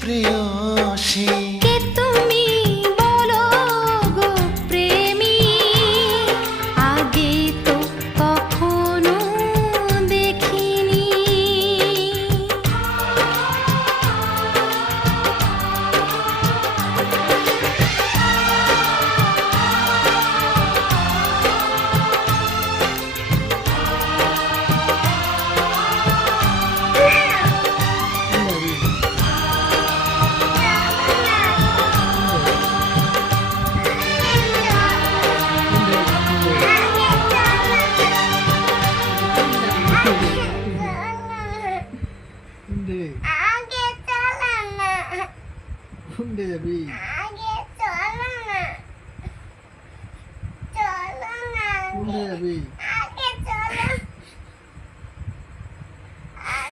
প্রেয়সী কে তুমি বলো গো প্রেমী, আগে তো কখনো দেখিনি। আগে চলো না, কোনটা যাবি? আগে চলো না, চলো না, কোনটা যাবি?